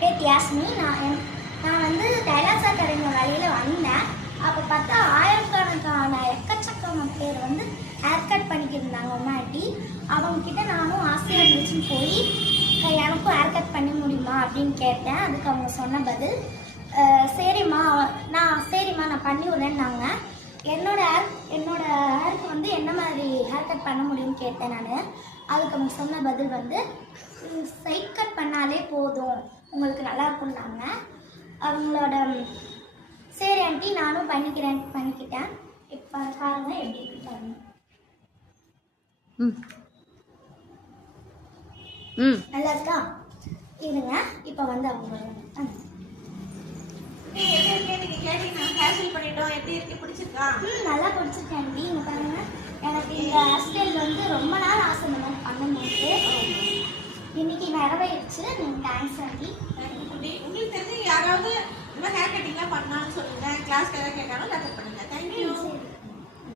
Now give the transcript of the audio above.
பேர் யாஸ்மி. நான் வந்து டைலர்ஸ் அகாடமி வழியில் வந்தேன். அப்போ பார்த்தா ஆயிரக்கணக்கான எக்கச்சக்கான பேர் வந்து ஹேர் கட் பண்ணிக்கிருந்தாங்க முன்னாடி. அவங்கக்கிட்ட நானும் ஆசையாக இருந்துச்சுன்னு போய் எனக்கும் ஹேர் கட் பண்ண முடியுமா அப்படின்னு கேட்டேன். அதுக்கு அவங்க சொன்ன பதில் சரிம்மா நான் பண்ணி விட்றேன்னாங்க. என்னோட ஹேருக்கு வந்து என்ன மாதிரி ஹேர் கட் பண்ண முடியும்னு கேட்டேன் நான். அதுக்கு அவங்க சொன்ன பதில் வந்து சைட் கட் பண்ணாலே போதும், உங்களுக்கு நல்லா இருக்கும்னாங்க. அவங்களோட சரி ஆண்டி நானும் பண்ணிக்கிட்டேன். இப்போ பாருங்க எப்படி இருக்கு பாருங்க. நல்லா இருக்கா? இருங்க இப்போ வந்து அவங்க நல்லா பிடிச்சிருக்கேன் ஆண்டி. இங்கே பாருங்க, எனக்கு இந்த ஹேர் ஸ்டைல் வந்து ரொம்ப நாள் ஆசை இந்த மாதிரி பண்ணும்போது இன்னைக்கு நிறைவேறிடுச்சு. நீங்கள் தேங்க்ஸ் ஆண்டி. உங்களுக்கு தெரிஞ்சு யாராவது ஹேர் கட்டிங்லாம் பண்ணான்னு சொல்லுங்க, கிளாஸ்க்கு எதாவது கேட்டாலும் ரெஃபர் பண்ணுங்க. தேங்க்யூ.